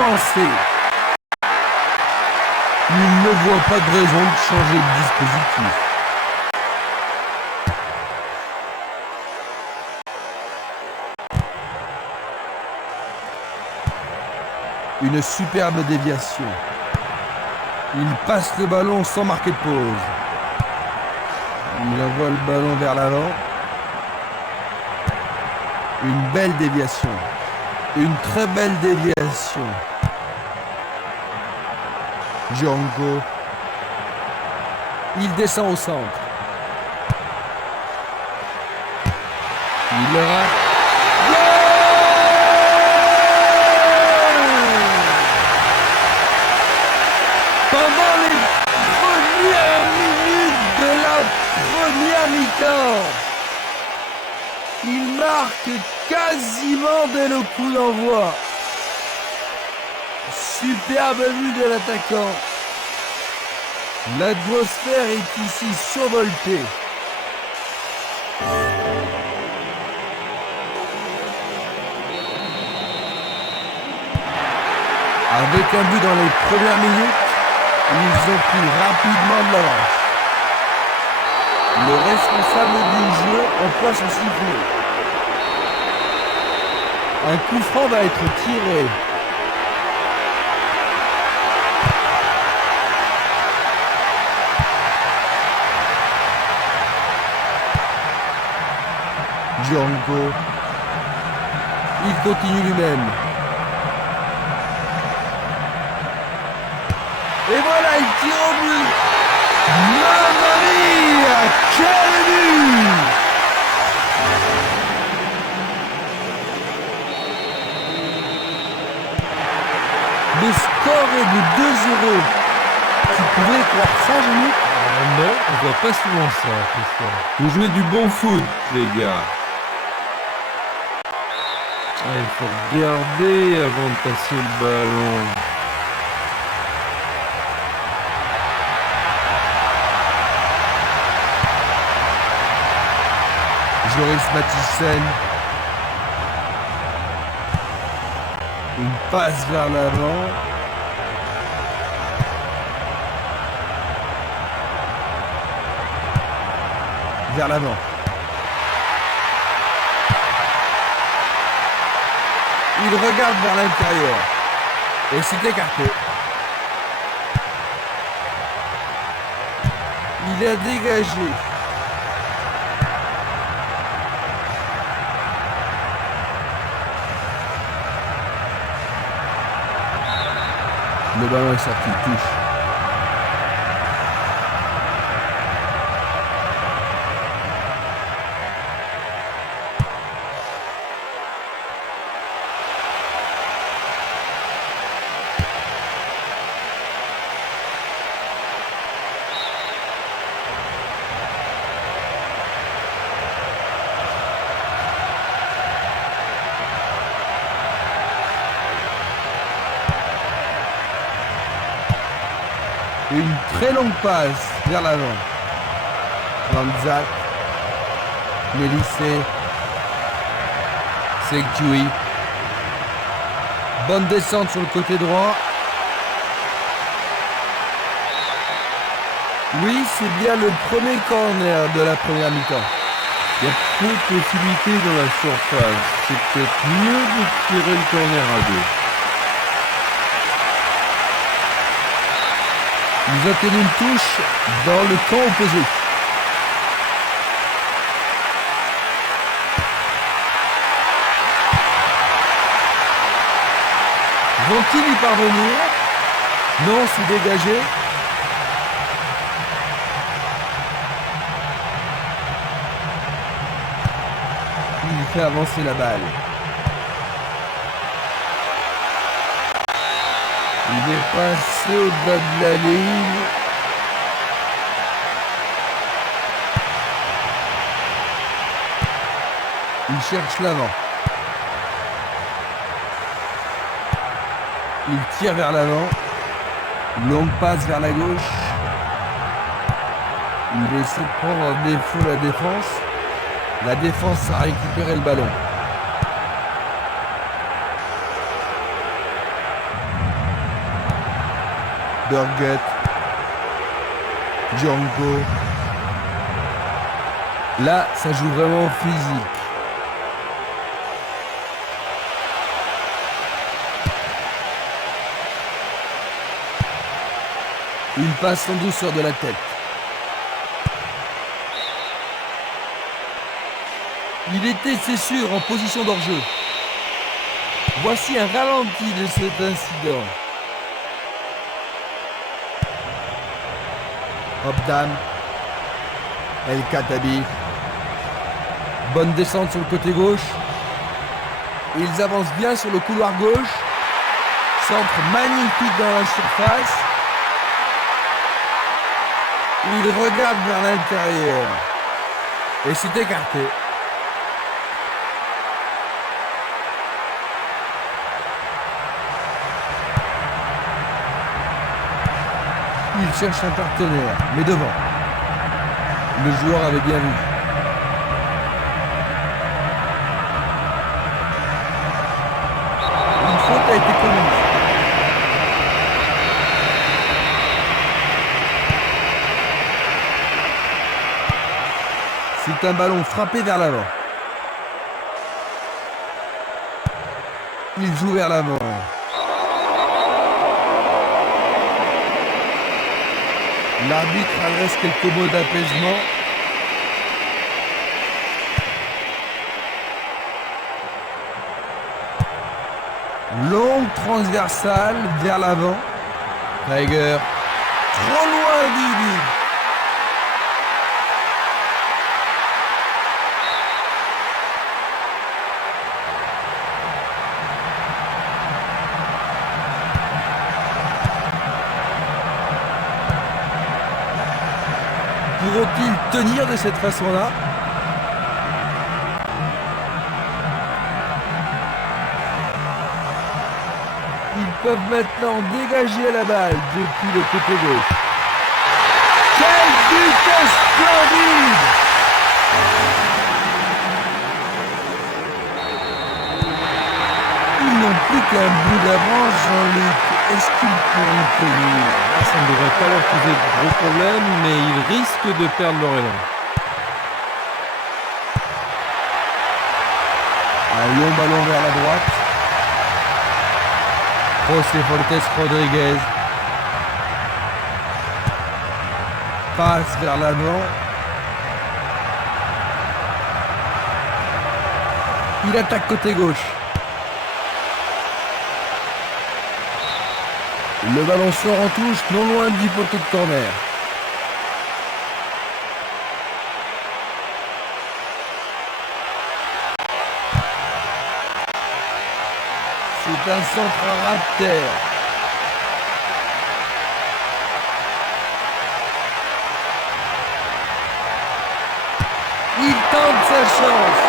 commencer. Il ne voit pas de raison de changer de dispositif. Une superbe déviation. Il passe le ballon sans marquer de pause. Il envoie le ballon vers l'avant. Une belle déviation. Une très belle déviation. Django. Il descend au centre. Il le rate. Pendant les premières minutes de la première mi-temps, il marque quasiment dès le coup d'envoi. Superbe vue de l'attaquant. L'atmosphère est ici survoltée. Avec un but dans les premières minutes, ils ont pris rapidement de l'avance. Le responsable du jeu emploie son sifflet. Un coup franc va être tiré. Django. Il continue lui-même. Et voilà, il tire au but. Mamma mia, quel but! Le score est de 2-0. Tu pouvais croire ça, Jean-Luc? Non, on voit pas souvent ça, Christian. Vous jouez du bon foot, les gars. Il faut regarder avant de passer le ballon. Joris Mathiesen. Une passe vers l'avant. Vers l'avant. Il regarde vers l'intérieur. Et c'est écarté. Il a dégagé. Le ballon est sorti, touche. Une très longue passe vers l'avant. Lanzat. Mélissé. Sekjoui. Bonne descente sur le côté droit. Oui, c'est bien le premier corner de la première mi-temps. Il y a peu de possibilités dans la surface. C'est peut-être mieux de tirer le corner à deux. Ils ont tenu une touche dans le camp opposé. Vont-ils y parvenir? Non, c'est dégagé. Il fait avancer la balle. Il est passé au-delà de la ligne. Il cherche l'avant. Il tire vers l'avant. Longue passe vers la gauche. Il essaie de prendre en défaut la défense. La défense a récupéré le ballon. Burguet. Django. Là, ça joue vraiment au physique. Une passe en douceur de la tête. Il était, c'est sûr, en position d'hors-jeu. Voici un ralenti de cet incident. Opdam. El Khattabi. Bonne descente sur le côté gauche. Ils avancent bien sur le couloir gauche. Centre magnifique dans la surface. Il regarde vers l'intérieur. Et c'est écarté. Il cherche un partenaire, mais devant. Le joueur avait bien vu. Une faute a été commise. C'est un ballon frappé vers l'avant. Il joue vers l'avant. L'arbitre adresse quelques mots d'apaisement. Longue transversale vers l'avant. Tiger. Trop loin du but. Pourront-ils tenir de cette façon-là? Ils peuvent maintenant dégager la balle depuis le côté gauche. Quel but splendide! Ils n'ont plus qu'un bout d'avance, Jean-Luc. Est-ce qu'ils pourront tenir? Ça ne devrait pas leur poser de gros problèmes, mais ils risquent de perdre leur élan. Un long ballon vers la droite. José Fortes Rodriguez. Passe vers l'avant. Il attaque côté gauche. Le ballon sort en touche, non loin du poteau de corner. C'est un centre à ras de terre. Il tente sa chance.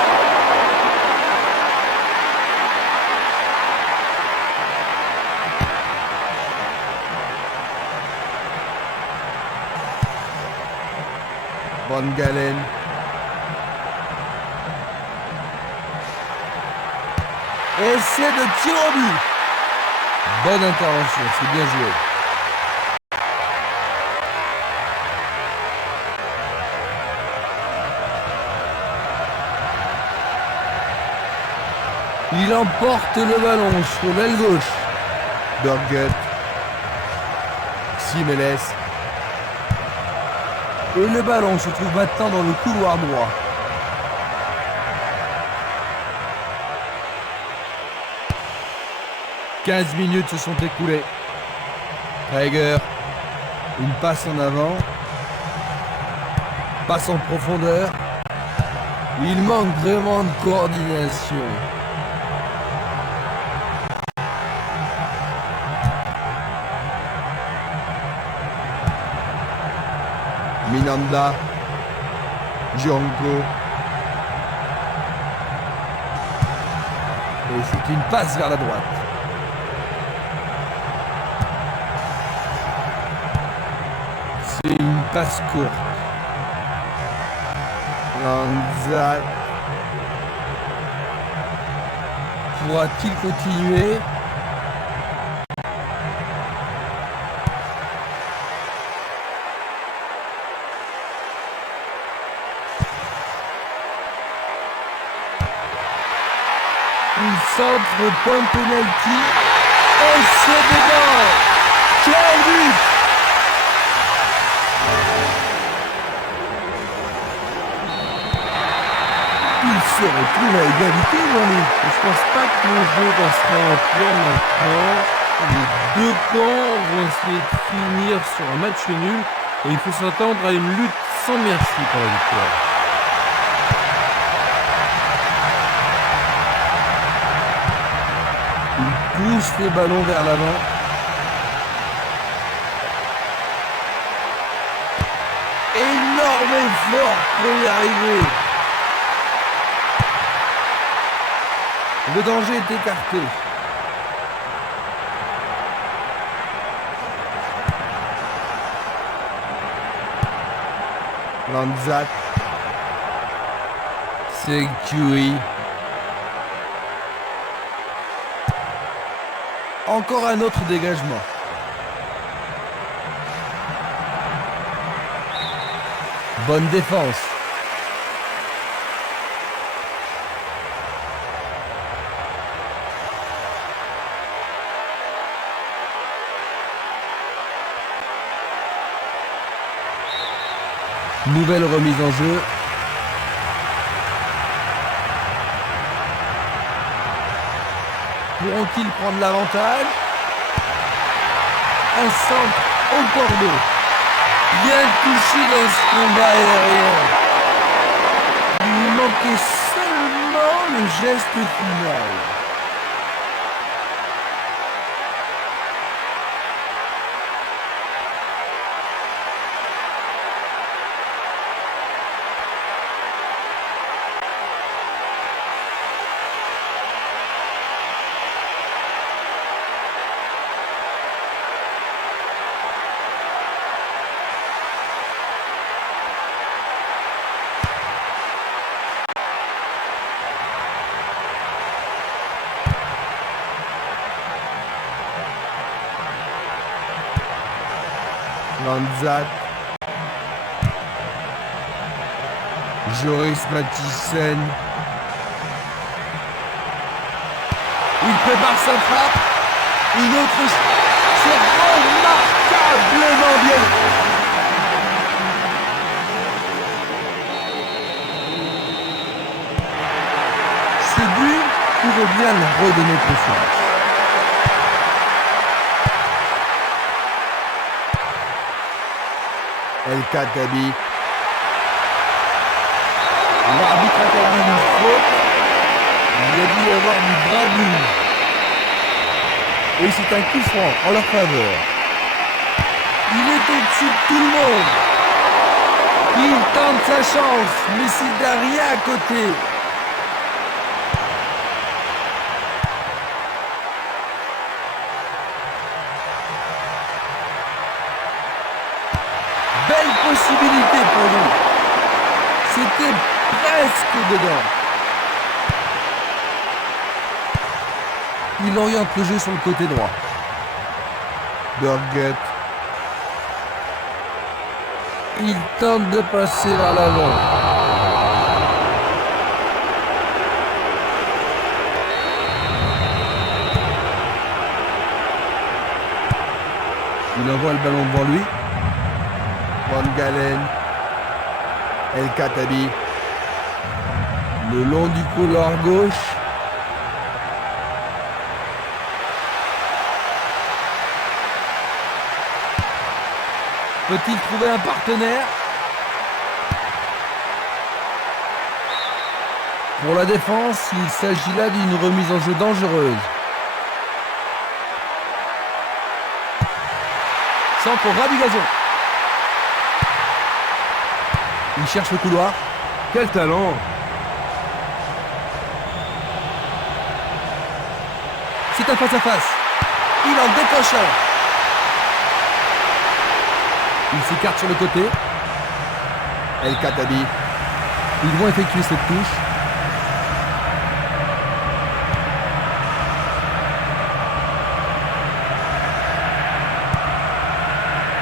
Van Galen. Essai de tir au but. Bonne intervention, c'est bien joué. Il emporte le ballon sur l'aile gauche. Burguet. Simeles. Et le ballon se trouve maintenant dans le couloir droit. « 15 minutes se sont écoulées. Tiger. Une passe en avant. Passe en profondeur. Il manque vraiment de coordination. Minanda. Django. Et c'est une passe vers la droite. C'est une passe courte. Lanza. Pourra-t-il continuer? Il centre au point de penalty. Et c'est dedans. Quel but! Il se retrouve à égalité, Jean-Luc. Je pense pas que le jeu va se remplir maintenant. Les deux camps vont essayer de finir sur un match nul et il faut s'attendre à une lutte sans merci pour la victoire. Il pousse le ballon vers l'avant. Énorme effort pour y arriver. Le danger est écarté. Lanzat. Sekuyi. Encore un autre dégagement. Bonne défense. Nouvelle remise en jeu. Pourront-ils prendre l'avantage? Un centre au cordeau. Bien touché dans ce combat aérien. Il lui manquait seulement le geste final. Lanzat. Joris Mathiesen. Il prépare sa frappe. Une autre. C'est remarquablement bien. Ce but pourrait bien leur redonner confiance. El Khattabi. L'arbitre a accordé une faute. Il a dû y avoir du bravure. Et c'est un coup franc en leur faveur. Il est au-dessus de tout le monde. Il tente sa chance, mais c'est derrière à côté. Belle possibilité pour lui. C'était presque dedans. Il oriente le jeu sur le côté droit. Burgut. Il tente de passer vers l'avant. Il envoie le ballon devant lui. Van Galen. El Khattabi. Le long du couloir gauche. Peut-il trouver un partenaire? Pour la défense, il s'agit là d'une remise en jeu dangereuse. Centre au ras du gazon. Il cherche le couloir. Quel talent! C'est un face-à-face. Il en décoche un. Il s'écarte sur le côté. El Khattabi. Ils vont effectuer cette touche.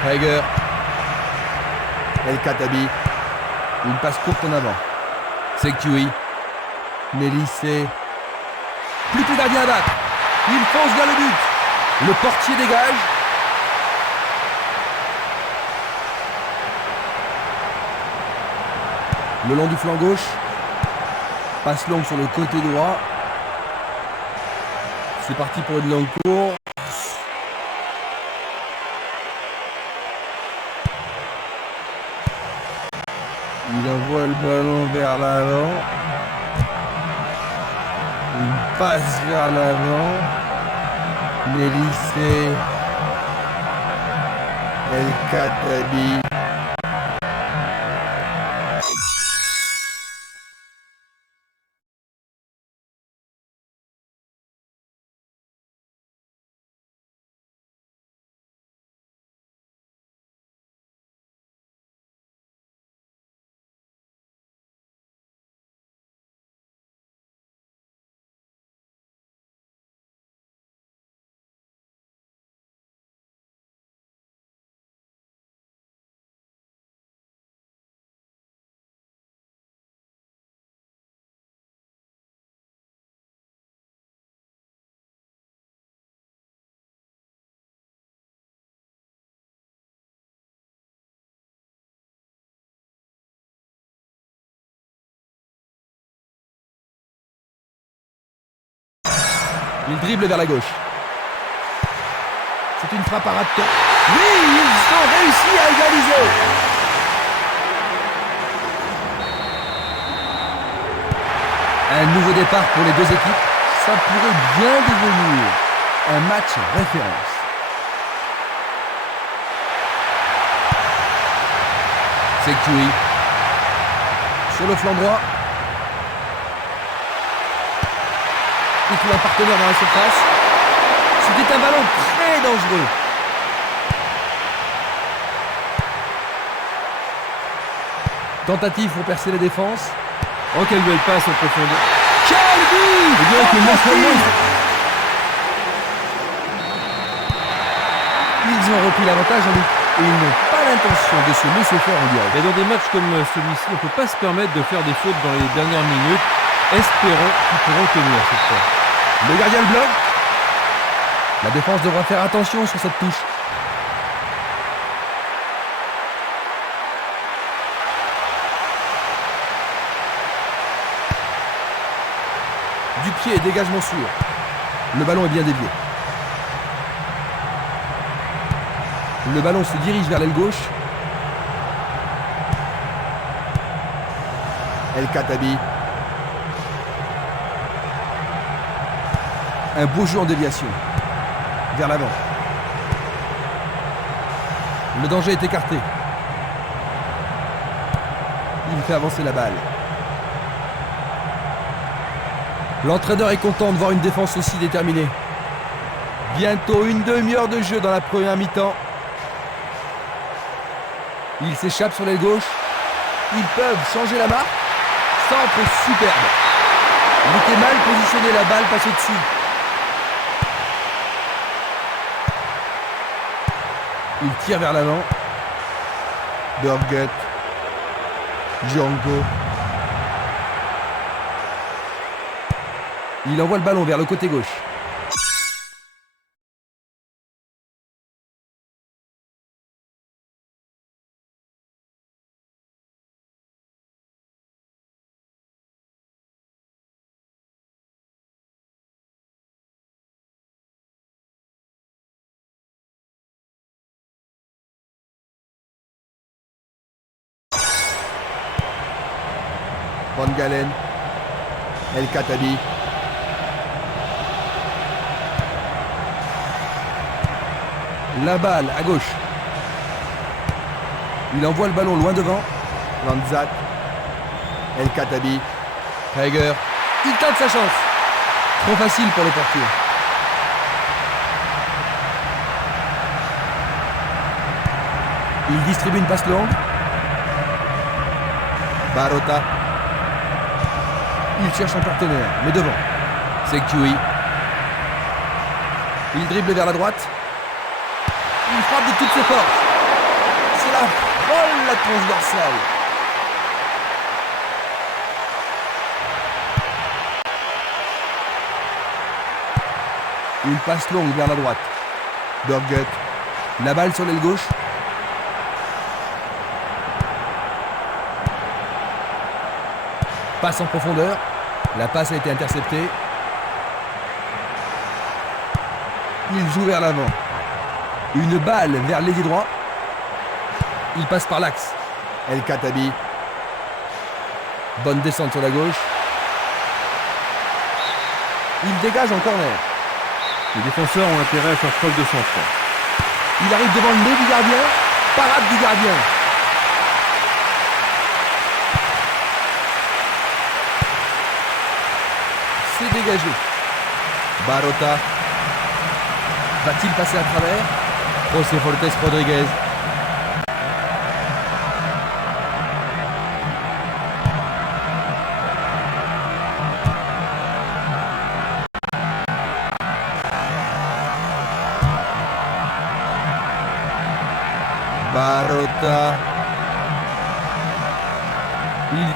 Tiger. El Khattabi. Une passe courte en avant. Sekuyi. Mélisée. Plus que le gardien à battre. Il fonce vers le but. Le portier dégage. Le long du flanc gauche. Passe longue sur le côté droit. C'est parti pour une longue cour. Il envoie le ballon vers l'avant. Il passe vers l'avant. Mélisée. El Khattabi. Il dribble vers la gauche. C'est une frappe à ras-de-terre. Oui, ils ont réussi à égaliser. Un nouveau départ pour les deux équipes. Ça pourrait bien devenir un match référence. C'est Curie. Sur le flanc droit. Il trouve un partenaire dans la surface. C'était un ballon très dangereux. Tentative pour percer les défenses. Oh, quelle belle passe en profondeur. Quel but! Je dirais que Ils ont repris l'avantage en lutte et ils n'ont pas l'intention de se laisser faire en direct. Mais dans des matchs comme celui-ci, on ne peut pas se permettre de faire des fautes dans les dernières minutes. Espérons qu'ils pourront tenir cette fois. Le gardien le bloque. La défense devra faire attention sur cette touche. Du pied, dégagement sûr. Le ballon est bien dévié. Le ballon se dirige vers l'aile gauche. El Khattabi. Un beau jeu en déviation. Vers l'avant. Le danger est écarté. Il fait avancer la balle. L'entraîneur est content de voir une défense aussi déterminée. Bientôt une demi-heure de jeu dans la première mi-temps. Il s'échappe sur l'aile gauche. Ils peuvent changer la marque. Centre superbe. Il était mal positionné, la balle passe au-dessus. Il tire vers l'avant. Birgit. Django. Il envoie le ballon vers le côté gauche. Van Galen. El Khattabi. La balle à gauche. Il envoie le ballon loin devant. Lanzat. El Khattabi. Traeger. Il tente sa chance. Trop facile pour le portier. Il distribue une passe longue. Barota. Il cherche un partenaire, mais devant. C'est Curie. Il dribble vers la droite. Il frappe de toutes ses forces. C'est la folle, la transversale. Une passe longue vers la droite. Burgut. La balle sur l'aile gauche. Passe en profondeur. La passe a été interceptée. Il joue vers l'avant. Une balle vers l'ailier droit. Il passe par l'axe. El Khattabi. Bonne descente sur la gauche. Il dégage en corner. Les défenseurs ont intérêt à faire preuve de sang-froid. Il arrive devant le nez du gardien. Parade du gardien. C'est dégagé. Barota. Va-t-il passer à travers? José Fortes Rodriguez. Barota. Il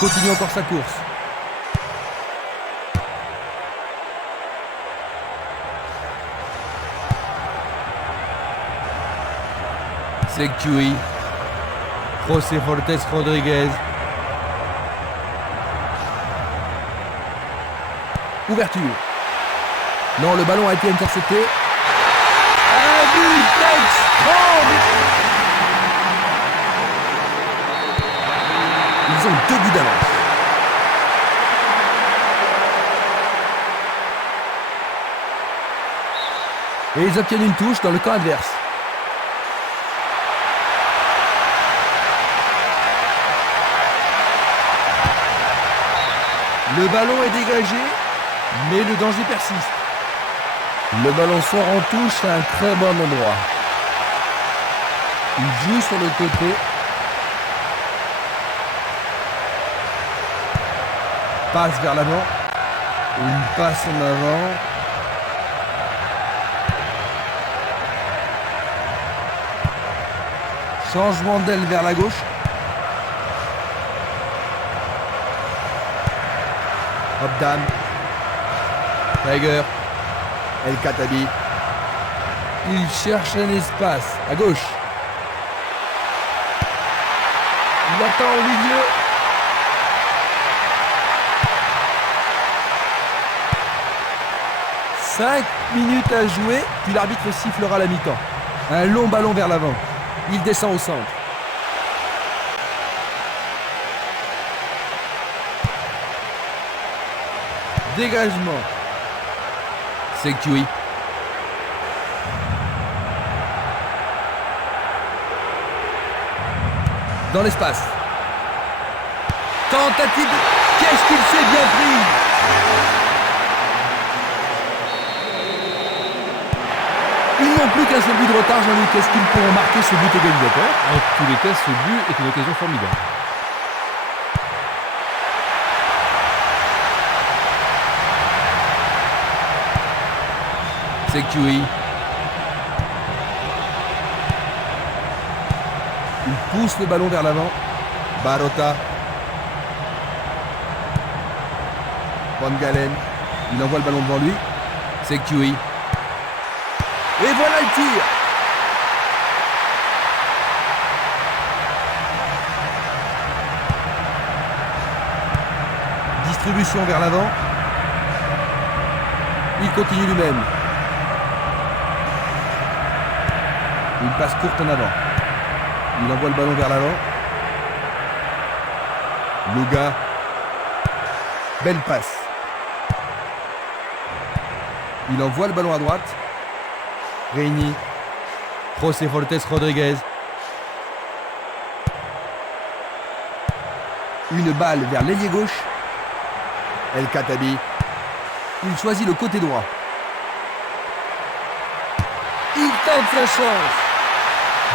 Continue encore sa course. Sectui. José Fortes Rodríguez. Ouverture. Non, le ballon a été intercepté. Un but extraordinaire. Ils ont 2 buts d'avance. Et ils obtiennent une touche dans le camp adverse. Le ballon est dégagé, mais le danger persiste. Le ballon sort en touche à un très bon endroit. Il joue sur le côté. Passe vers l'avant. Une passe en avant. Changement d'aile vers la gauche. Obdam. Tiger. El Khattabi. Il cherche un espace à gauche. Il attend au milieu. « 5 minutes à jouer, puis l'arbitre sifflera la mi-temps. Un long ballon vers l'avant. Il descend au centre. Dégagement. Sectui. Dans l'espace. Tentative. Qu'est-ce qu'il s'est bien pris! Ils n'ont plus qu'un seul but de retard, Jean-Luc. Est-ce qu'ils pourront marquer ce but égalisateur? En tous les cas, ce but est une occasion formidable. Sectui. Il pousse le ballon vers l'avant. Barota. Van Galen. Il envoie le ballon devant lui. Sectui. Et voilà le tir. Distribution vers l'avant. Il continue lui-même. Une passe courte en avant. Il envoie le ballon vers l'avant. Luga. Belle passe. Il envoie le ballon à droite. Reini. José Fortes Rodríguez. Une balle vers l'ailier gauche. El Khattabi. Il choisit le côté droit. Il tente sa chance.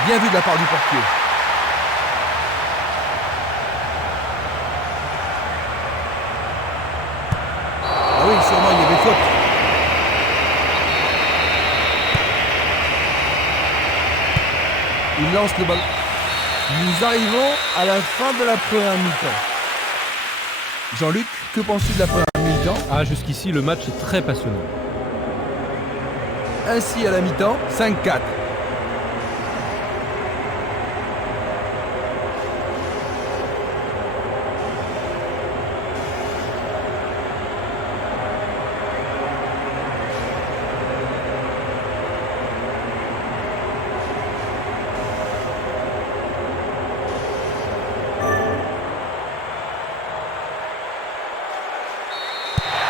Bien vu de la part du portier. Ah oui, sûrement il y avait faute. Il lance le ballon. Nous arrivons à la fin de la première mi-temps. Jean-Luc, que penses-tu de la première mi-temps? Ah, jusqu'ici, le match est très passionnant. Ainsi à la mi-temps, 5-4.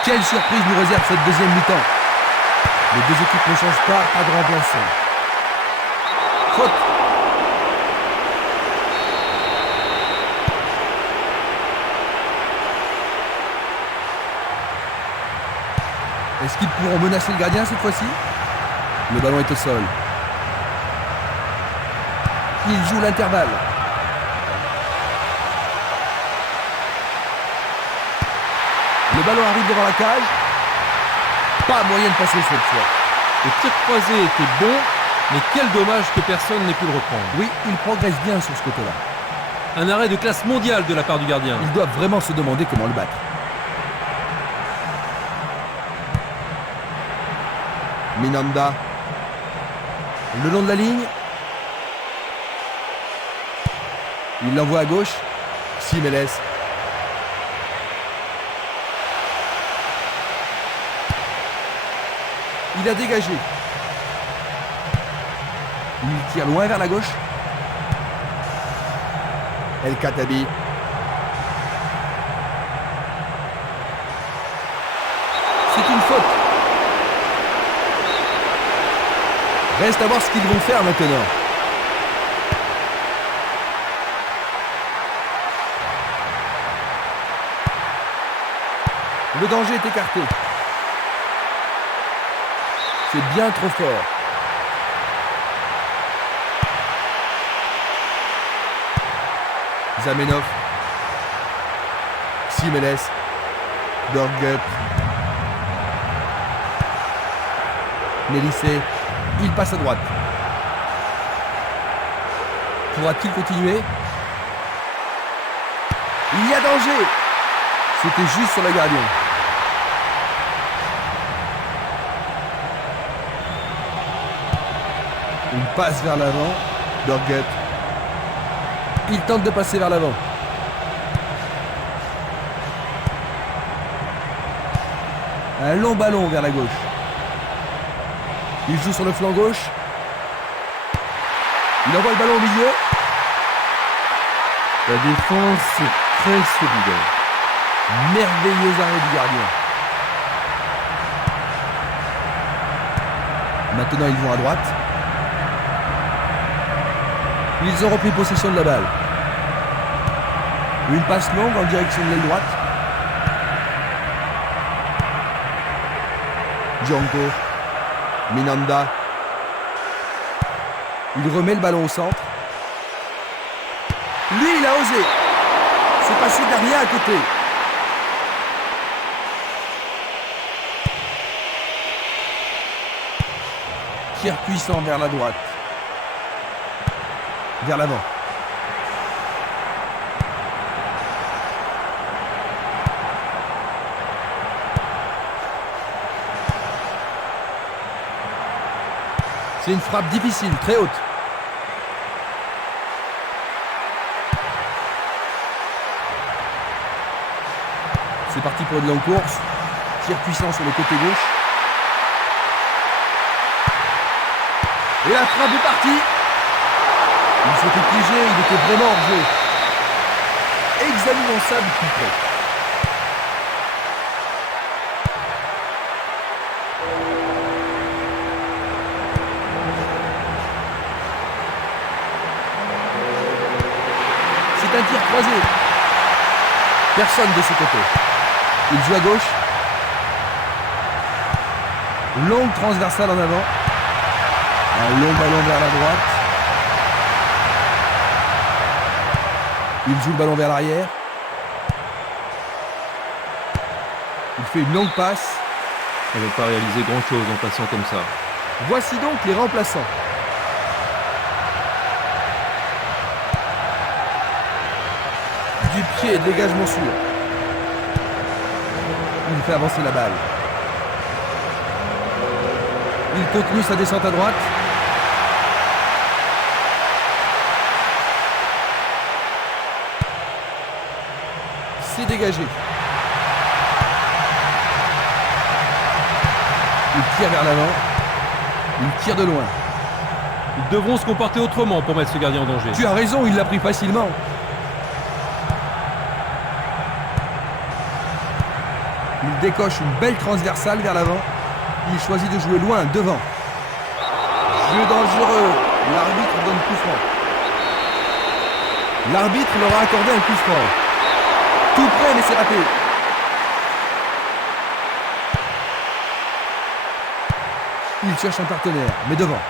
Quelle surprise nous réserve cette deuxième mi-temps. Les deux équipes ne changent pas de remplaçant. Faute. Est-ce qu'ils pourront menacer le gardien cette fois-ci? Le ballon est au sol. Il joue l'intervalle. Le ballon arrive devant la cage. Pas moyen de passer cette fois. Le tir croisé était bon, mais quel dommage que personne n'ait pu le reprendre. Oui, il progresse bien sur ce côté-là. Un arrêt de classe mondiale de la part du gardien. Ils doivent vraiment se demander comment le battre. Minanda. Le long de la ligne. Il l'envoie à gauche. Simeles. Il a dégagé. Il tire loin vers la gauche. El Khattabi. C'est une faute. Reste à voir ce qu'ils vont faire maintenant. Le danger est écarté. C'est bien trop fort. Zamenhof. Simeles. Dorgut. Nélissé. Il passe à droite. Pourra-t-il continuer? Il y a danger. C'était juste sur le gardien. Il passe vers l'avant. Dorgut. Il tente de passer vers l'avant. Un long ballon vers la gauche. Il joue sur le flanc gauche. Il envoie le ballon au milieu. La défense est très solidaire. Merveilleux arrêt du gardien. Maintenant ils vont à droite. Ils ont repris possession de la balle. Une passe longue en direction de l'aile droite. Django. Minanda. Il remet le ballon au centre. Lui, il a osé. C'est passé derrière à côté. Tir puissant vers la droite. Vers l'avant. C'est une frappe difficile, très haute. C'est parti pour une longue course. Tir puissant sur le côté gauche. Et la frappe est partie. Il s'était piégé, il était vraiment hors jeu. Examinons ça de plus près. C'est un tir croisé. Personne de ce côté. Il joue à gauche. Longue transversale en avant. Un long ballon vers la droite. Il joue le ballon vers l'arrière. Il fait une longue passe. On ne va pas réaliser grand-chose en passant comme ça. Voici donc les remplaçants. Du pied et dégagement sûr. Il fait avancer la balle. Il continue sa descente à droite. C'est dégagé. Il tire vers l'avant. Il tire de loin. Ils devront se comporter autrement pour mettre ce gardien en danger. Tu as raison, il l'a pris facilement. Il décoche une belle transversale vers l'avant. Il choisit de jouer loin, devant. Jeu dangereux. L'arbitre donne coup franc. L'arbitre leur a accordé un coup franc. Tout près, mais c'est raté. Il cherche un partenaire, mais devant.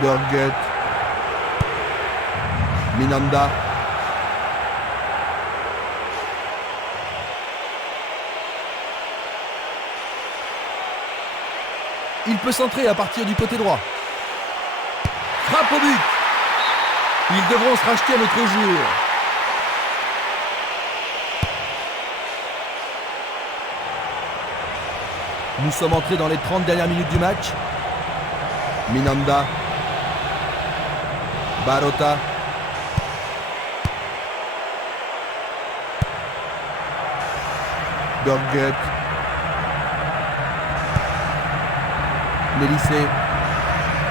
Burgut. Minanda. Il peut centrer à partir du côté droit. Frappe au but. Ils devront se racheter à notre jour. Nous sommes entrés dans les 30 dernières minutes du match. Minanda. Barota. Burgut. Nélissé.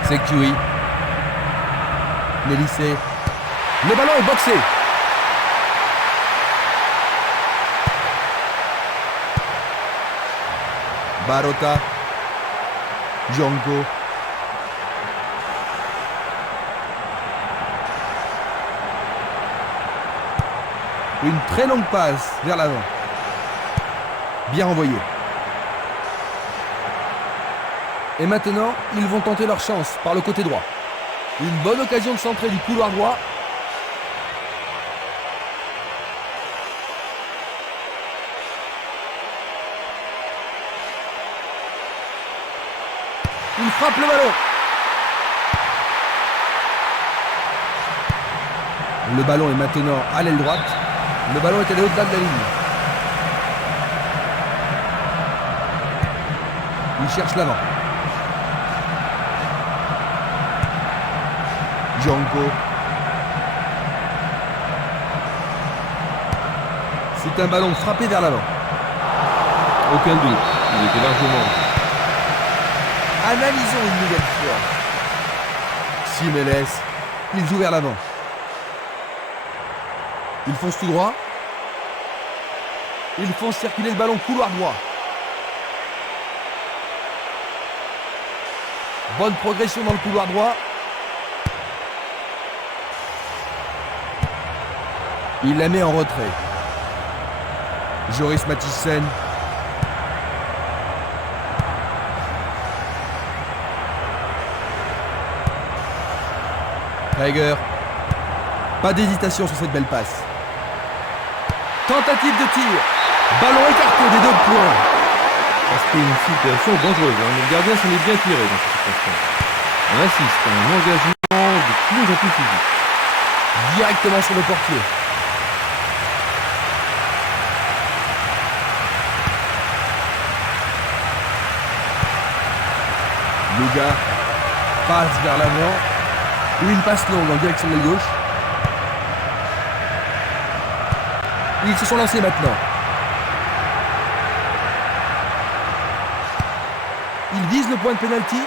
Sekui. Nélissé. Le ballon est boxé. Barota. Django. Une très longue passe vers l'avant. Bien envoyé. Et maintenant, ils vont tenter leur chance par le côté droit. Une bonne occasion de centrer du couloir droit. Il frappe le ballon. Le ballon est maintenant à l'aile droite. Le ballon est allé au-delà de la ligne. Il cherche l'avant. Django. C'est un ballon frappé vers l'avant. Aucun doute, il était largement. Analysons une nouvelle fois. Simeles, il joue vers l'avant. Il fonce tout droit. Il fonce circuler le ballon couloir droit. Bonne progression dans le couloir droit. Il la met en retrait. Joris Mathiesen. Tiger. Pas d'hésitation sur cette belle passe. Tentative de tir. Ballon écarté des deux points. C'était une situation dangereuse, hein. Le gardien s'en est bien tiré dans cette circonstance. On assiste à un engagement de plus en plus physique. Directement sur le portier. Luga passe vers l'avant. Ou une passe longue en direction de la gauche. Ils se sont lancés maintenant. Ils visent le point de pénalty.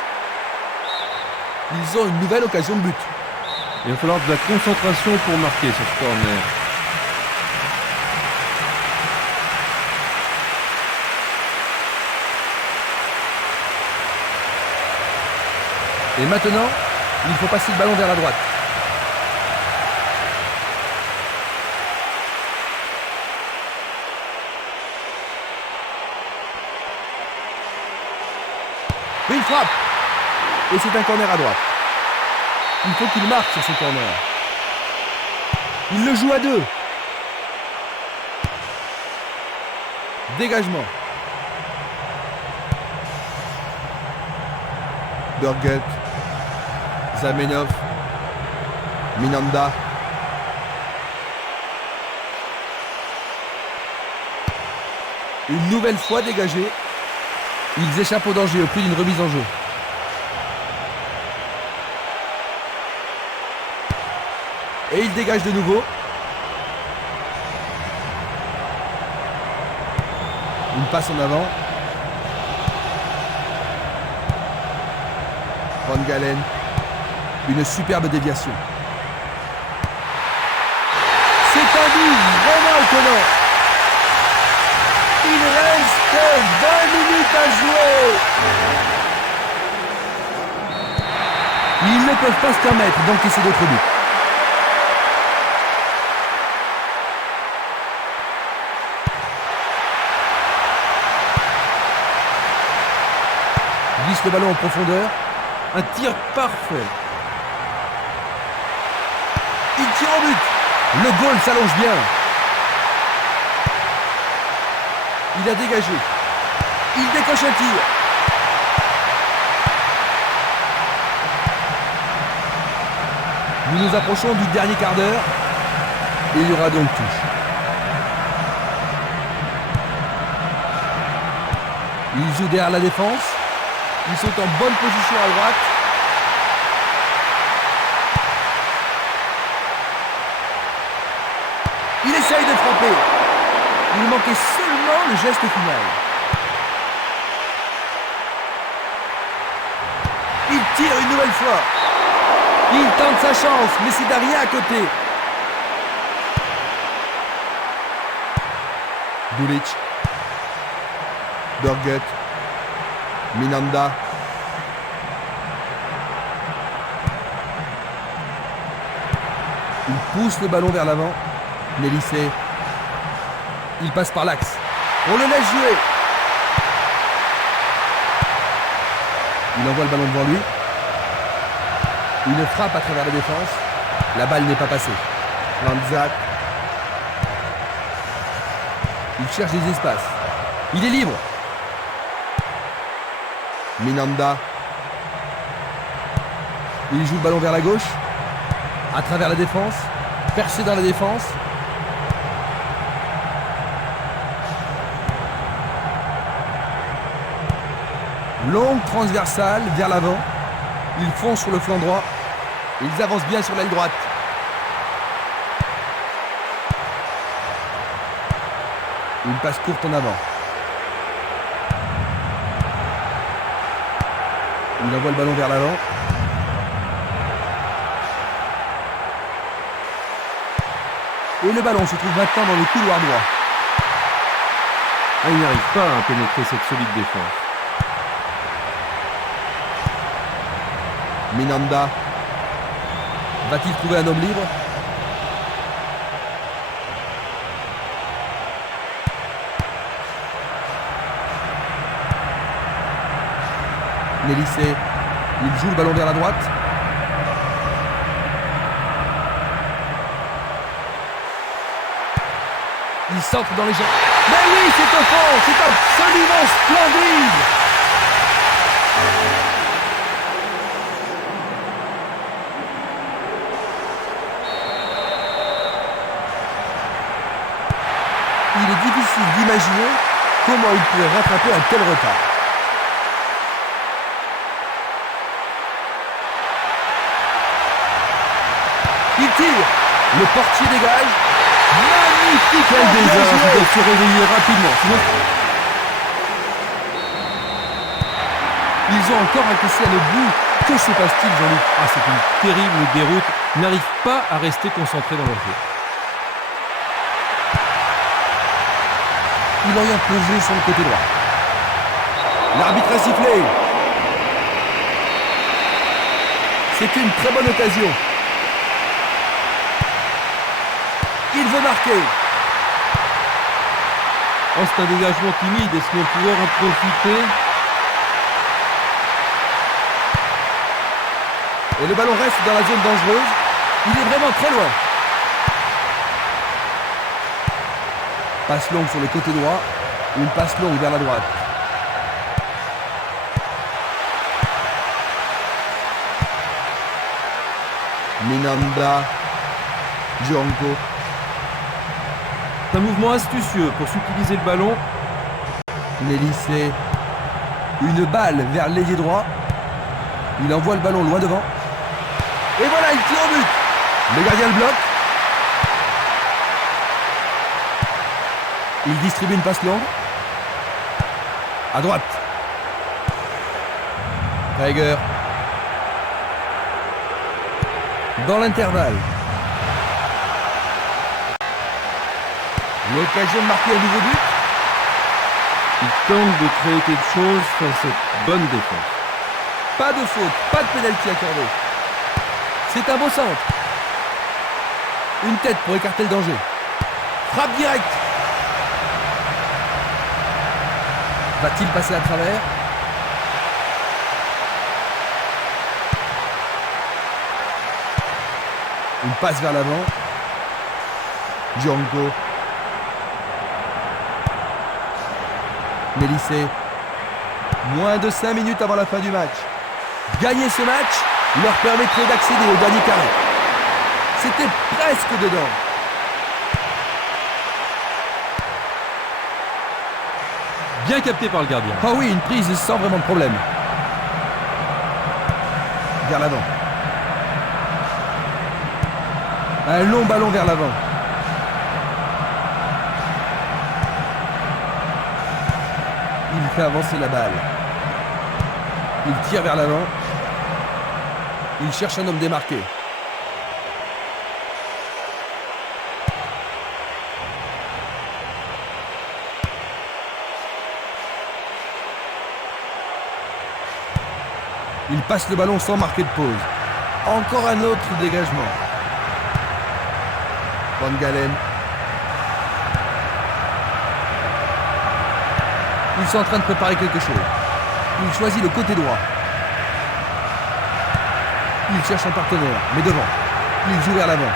Ils ont une nouvelle occasion de but. Il va falloir de la concentration pour marquer sur ce corner. Et maintenant, il faut passer le ballon vers la droite. frappe. Et c'est un corner à droite. Il faut qu'il marque sur ce corner. Il le joue à 2. Dégagement. Burgut. Zamenhof. Minanda. Une nouvelle fois dégagé. Ils échappent au danger au prix d'une remise en jeu. Et il dégage de nouveau. Une passe en avant. Van Galen. Une superbe déviation. C'est un but vraiment étonnant. Il reste 20 minutes à jouer. Ils ne peuvent pas se permettre d'encaisser d'autres buts. Glisse le ballon en profondeur. Un tir parfait. Il tire au but. Le goal s'allonge bien. Il a dégagé. Il décoche un tir. Nous nous approchons du dernier quart d'heure. Et il y aura donc touche. Il joue derrière la défense. Ils sont en bonne position à droite. Il essaye de frapper. Il manquait seulement le geste final. Il tire une nouvelle fois. Il tente sa chance, mais c'est derrière à côté. Dulic. Burgut. Minanda. Il pousse le ballon vers l'avant. Nélissé. Il passe par l'axe. On le laisse jouer. Il envoie le ballon devant lui. Une frappe à travers la défense. La balle n'est pas passée. Lanzat. Il cherche des espaces. Il est libre. Minanda. Il joue le ballon vers la gauche. À travers la défense. Percé dans la défense. Longue transversale vers l'avant. Ils foncent sur le flanc droit. Ils avancent bien sur l'aile droite. Une passe courte en avant. Il envoie le ballon vers l'avant. Et le ballon se trouve maintenant dans le couloir droit. Ah, il n'arrive pas à pénétrer cette solide défense. Minanda. Va-t-il trouver un homme libre? Nélissé. Il joue le ballon vers la droite. Il centre dans les jambes. Mais oui, c'est au fond. C'est absolument splendide. Il est difficile d'imaginer comment il pourrait rattraper un tel retard. Il tire. Le portier dégage. Magnifique. Quel désastre, il doit se réveiller rapidement. Sinon... Ils ont encore encaissé à notre bout. Que se passe-t-il, Jean-Luc? Ah, c'est une terrible déroute. Ils n'arrivent pas à rester concentrés dans leur jeu. Il oriente le jeu sur le côté droit. L'arbitre a sifflé. C'est une très bonne occasion. Il veut marquer. Oh, c'est un dégagement timide. Est-ce qu'on va pouvoir en profiter? Et le ballon reste dans la zone dangereuse. Il est vraiment très loin. Passe longue sur le côté droit. Une passe longue vers la droite. Minamba. Djonko. C'est un mouvement astucieux pour s'utiliser le ballon. Nélissé. Une balle vers l'ailier droit. Il envoie le ballon loin devant. Et voilà, il tire au but. Le gardien le bloque. Il distribue une passe longue. À droite. Tiger. Dans l'intervalle. L'occasion de marquer un nouveau but. Il tente de créer quelque chose face à cette bonne défense. Pas de faute, pas de pénalty accordé. C'est un beau centre. Une tête pour écarter le danger. Frappe directe. Va-t-il passer à travers? Une passe vers l'avant. Djonko. Nélissé. Moins de 5 minutes avant la fin du match. Gagner ce match leur permettrait d'accéder au dernier carré. C'était presque dedans. Bien capté par le gardien. Ah oui, une prise sans vraiment de problème. Vers l'avant. Un long ballon vers l'avant. Il fait avancer la balle. Il tire vers l'avant. Il cherche un homme démarqué. Il passe le ballon sans marquer de pause. Encore un autre dégagement. Van Galen. Ils sont en train de préparer quelque chose. Il choisit le côté droit. Il cherche un partenaire, mais devant. Il joue vers l'avant.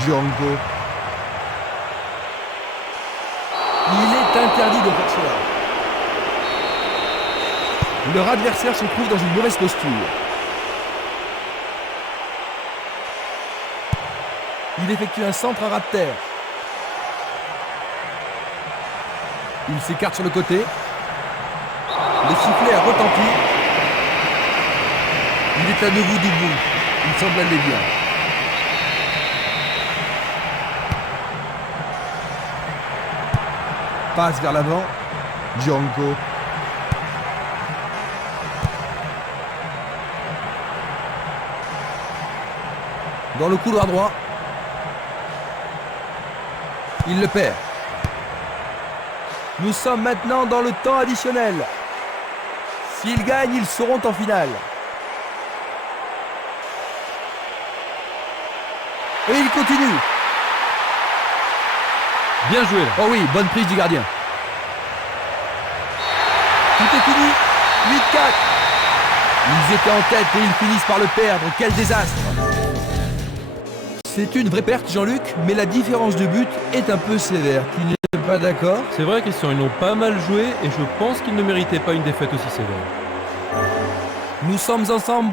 Djonko. Il est interdit de faire cela. Leur adversaire se trouve dans une mauvaise posture. Il effectue un centre à ras de terre. Il s'écarte sur le côté. Le sifflet a retenti. Il est à nouveau debout. Il semble aller bien. Passe vers l'avant. Djonko. Dans le couloir droit. Il le perd. Nous sommes maintenant dans le temps additionnel. S'ils gagnent, ils seront en finale. Et il continue. Bien joué là. Oh oui, bonne prise du gardien. Tout est fini. 8-4. Ils étaient en tête et ils finissent par le perdre. Quel désastre. C'est une vraie perte, Jean-Luc, mais la différence de but est un peu sévère. Tu n'es pas d'accord? C'est vrai, Christian, ils l'ont pas mal joué et je pense qu'ils ne méritaient pas une défaite aussi sévère. Nous sommes ensemble